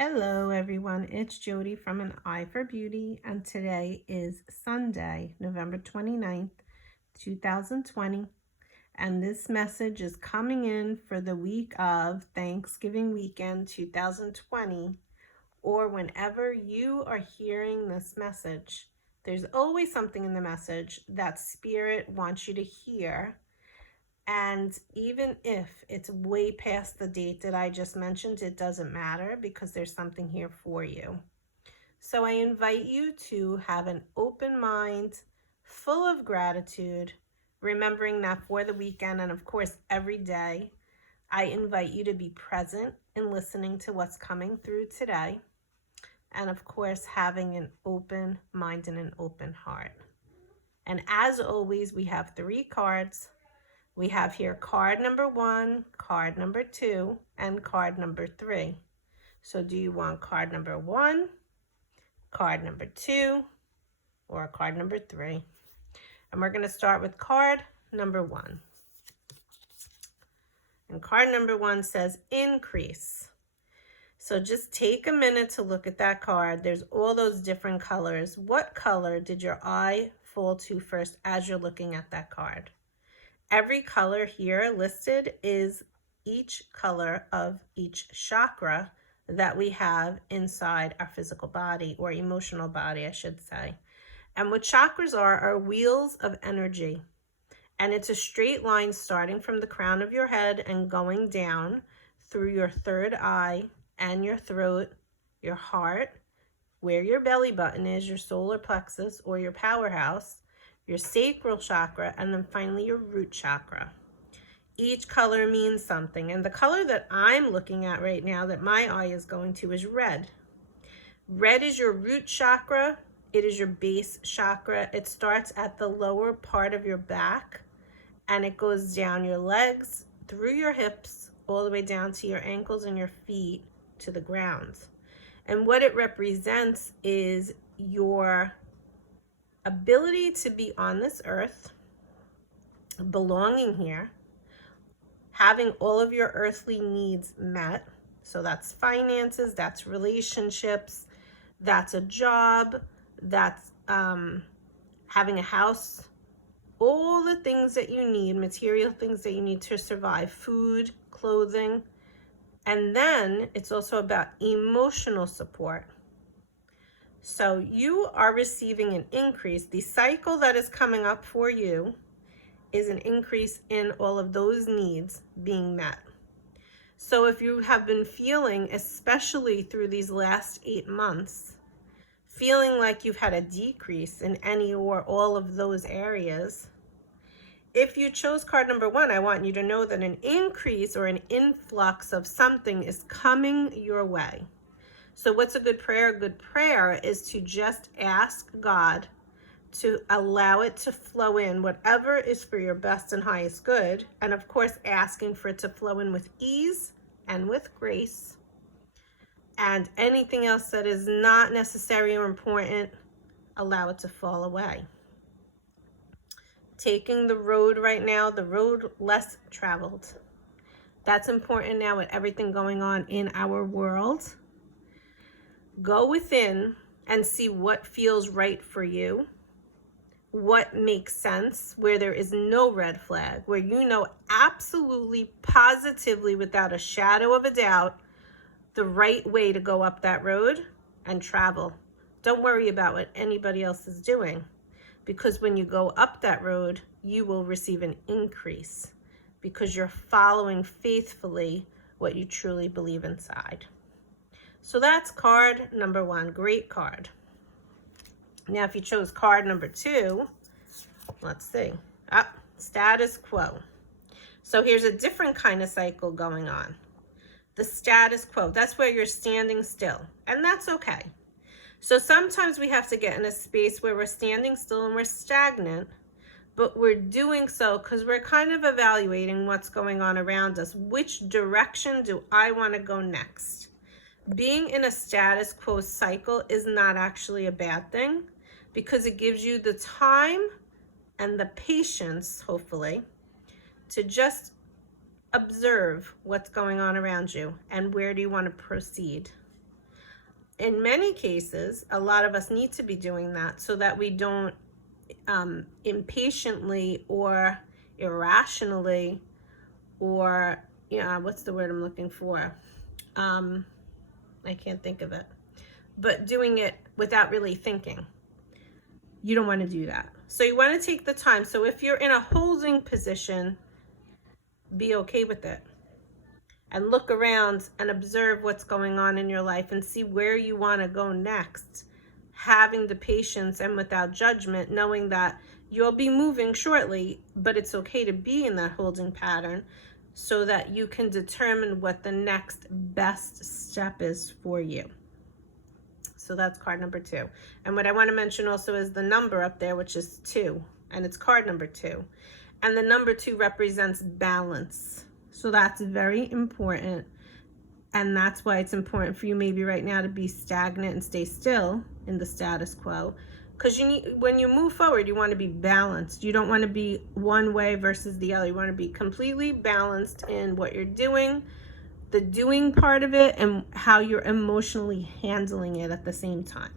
Hello everyone, it's Jody from An Eye for Beauty, and today is Sunday, November 29th, 2020, and this message is coming in for the week of Thanksgiving weekend 2020, or whenever you are hearing this message. There's always something in the message that Spirit wants you to hear. And even if it's way past the date that I just mentioned, it doesn't matter because there's something here for you. So I invite you to have an open mind, full of gratitude, remembering that for the weekend and of course every day, I invite you to be present in listening to what's coming through today. And of course, having an open mind and an open heart. And as always, we have 3 cards. We have here card number 1, card number 2, and card number 3. So do you want card number 1, card number 2, or card number 3? And we're going to start with card number 1. And card number 1 says increase. So just take a minute to look at that card. There's all those different colors. What color did your eye fall to first as you're looking at that card? Every color here listed is each color of each chakra that we have inside our physical body, or emotional body, I should say. And what chakras are wheels of energy. And it's a straight line starting from the crown of your head and going down through your third eye and your throat, your heart, where your belly button is, your solar plexus or your powerhouse, your sacral chakra, and then finally your root chakra. Each color means something, and the color that I'm looking at right now that my eye is going to is red. Red is your root chakra. It is your base chakra. It starts at the lower part of your back, and it goes down your legs, through your hips, all the way down to your ankles and your feet to the ground. And what it represents is your ability to be on this earth, belonging here, having all of your earthly needs met. So that's finances, that's relationships, that's a job, that's having a house, all the things that you need, material things that you need to survive, food, clothing. And then it's also about emotional support. So you are receiving an increase. The cycle that is coming up for you is an increase in all of those needs being met. So if you have been feeling, especially through these last 8 months, feeling like you've had a decrease in any or all of those areas, if you chose card number 1, I want you to know that an increase or an influx of something is coming your way. So what's a good prayer? A good prayer is to just ask God to allow it to flow in, whatever is for your best and highest good. And of course, asking for it to flow in with ease and with grace. And anything else that is not necessary or important, allow it to fall away. Taking the road right now, the road less traveled. That's important now with everything going on in our world. Go within and see what feels right for you, what makes sense, where there is no red flag, where you know absolutely, positively, without a shadow of a doubt, the right way to go up that road and travel. Don't worry about what anybody else is doing, because when you go up that road, you will receive an increase because you're following faithfully what you truly believe inside. So that's card number 1. Great card. Now, if you chose card number 2, let's see. Status quo. So here's a different kind of cycle going on. The status quo, that's where you're standing still, and that's okay. So sometimes we have to get in a space where we're standing still and we're stagnant, but we're doing so because we're kind of evaluating what's going on around us. Which direction do I want to go next? Being in a status quo cycle is not actually a bad thing, because it gives you the time and the patience, hopefully, to just observe what's going on around you and where do you want to proceed. in many cases, a lot of us need to be doing that so that we don't impatiently or irrationally, or what's the word I'm looking for? I can't think of it. But doing it without really thinking. You don't want to do that. So you want to take the time. So if you're in a holding position, be okay with it. And look around and observe what's going on in your life and see where you want to go next. Having the patience and without judgment, knowing that you'll be moving shortly, but it's okay to be in that holding pattern so that you can determine what the next best step is for you. So that's card number 2. And what I want to mention also is the number up there, which is 2, and it's card number 2. And the number 2 represents balance. So that's very important. And that's why it's important for you maybe right now to be stagnant and stay still in the status quo. Because when you move forward, you want to be balanced. You don't want to be one way versus the other. You want to be completely balanced in what you're doing, the doing part of it, and how you're emotionally handling it at the same time.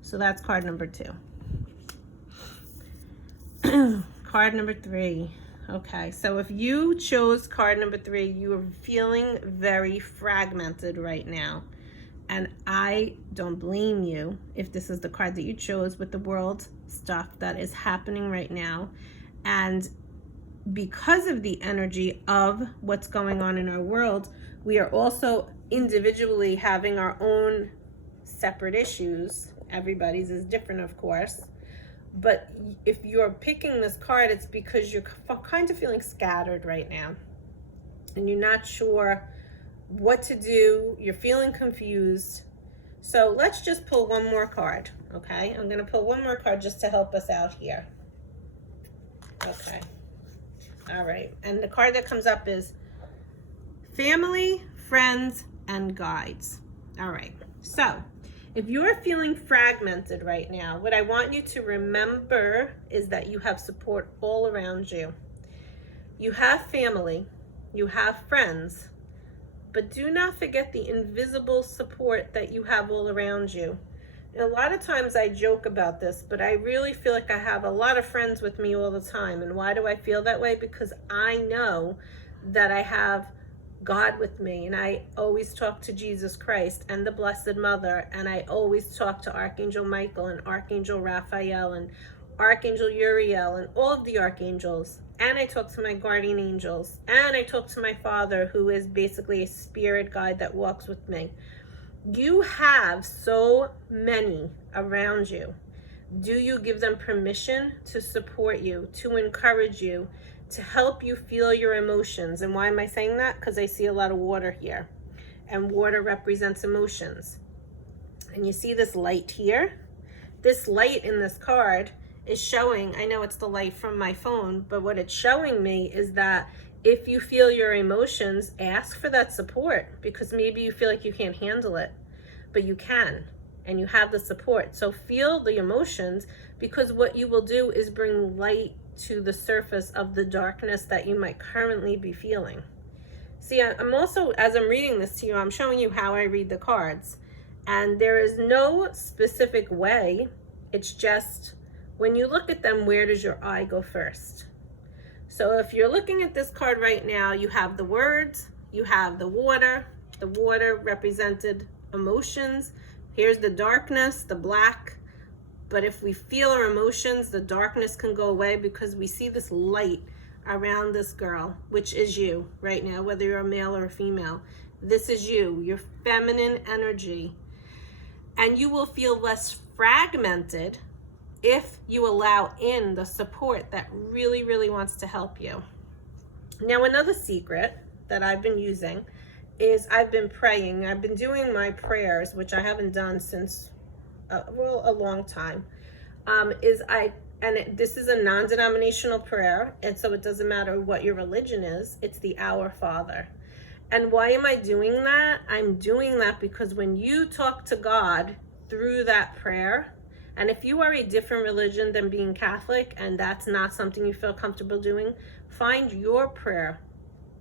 So that's card number 2. Card number 3. Okay, so if you chose card number 3, you are feeling very fragmented right now. And I don't blame you if this is the card that you chose with the world stuff that is happening right now. And because of the energy of what's going on in our world, we are also individually having our own separate issues. Everybody's is different, of course. But if you're picking this card, it's because you're kind of feeling scattered right now. And you're not sure what to do. You're feeling confused. So let's just pull one more card, okay? I'm going to pull one more card just to help us out here. Okay. All right. And the card that comes up is family, friends, and guides. All right. So if you're feeling fragmented right now, what I want you to remember is that you have support all around you. You have family, you have friends, but do not forget the invisible support that you have all around you. And a lot of times I joke about this, but I really feel like I have a lot of friends with me all the time. And why do I feel that way? Because I know that I have God with me, and I always talk to Jesus Christ and the Blessed Mother, and I always talk to Archangel Michael and Archangel Raphael and Archangel Uriel and all of the archangels, and I talk to my guardian angels, and I talk to my Father, who is basically a spirit guide that walks with me. You have so many around you. Do you give them permission to support you, to encourage you, to help you feel your emotions? And why am I saying that? Because I see a lot of water here, and water represents emotions. And you see this light here? This light in this card is showing, I know it's the light from my phone, but what it's showing me is that if you feel your emotions, ask for that support, because maybe you feel like you can't handle it, but you can, and you have the support. So feel the emotions, because what you will do is bring light to the surface of the darkness that you might currently be feeling. See, I'm also, as I'm reading this to you, I'm showing you how I read the cards. And there is no specific way. It's just, when you look at them, where does your eye go first? So if you're looking at this card right now, you have the words, you have the water. The water represented emotions. Here's the darkness, the black. But if we feel our emotions, the darkness can go away, because we see this light around this girl, which is you right now, whether you're a male or a female. This is you, your feminine energy. And you will feel less fragmented if you allow in the support that really, really wants to help you. Now, another secret that I've been using is I've been praying. I've been doing my prayers, which I haven't done since a long time. This is a non-denominational prayer, and so it doesn't matter what your religion is. It's the Our Father. And why am I doing that? I'm doing that because when you talk to God through that prayer, and if you are a different religion than being Catholic, and that's not something you feel comfortable doing, find your prayer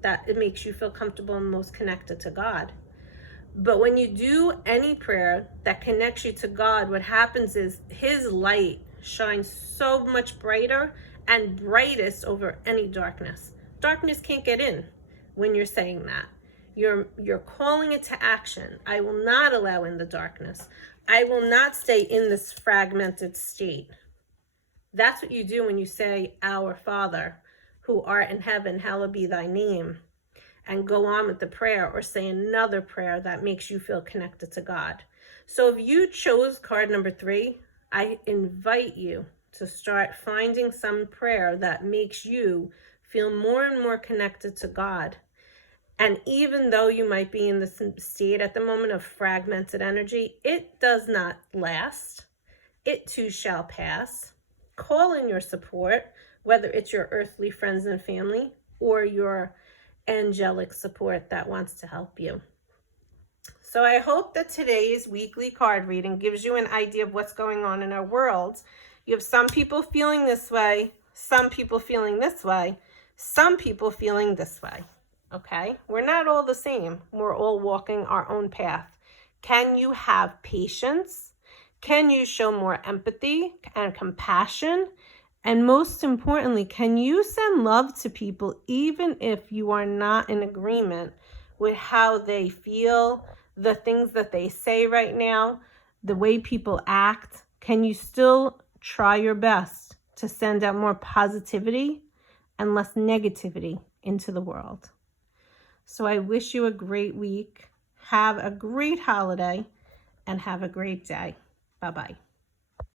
that it makes you feel comfortable and most connected to God. But when you do any prayer that connects you to God, what happens is his light shines so much brighter and brightest over any darkness. Darkness can't get in when you're saying that. You're calling it to action. I will not allow in the darkness. I will not stay in this fragmented state. That's what you do when you say, Our Father, who art in heaven, hallowed be thy name, and go on with the prayer, or say another prayer that makes you feel connected to God. So if you chose card number 3, I invite you to start finding some prayer that makes you feel more and more connected to God. And even though you might be in this state at the moment of fragmented energy, it does not last. It too shall pass. Call in your support, whether it's your earthly friends and family or your angelic support that wants to help you. So I hope that today's weekly card reading gives you an idea of what's going on in our world. You have some people feeling this way, some people feeling this way, some people feeling this way. Okay? We're not all the same. We're all walking our own path. Can you have patience? Can you show more empathy and compassion? And most importantly, can you send love to people even if you are not in agreement with how they feel, the things that they say right now, the way people act? Can you still try your best to send out more positivity and less negativity into the world? So I wish you a great week. Have a great holiday and have a great day. Bye-bye.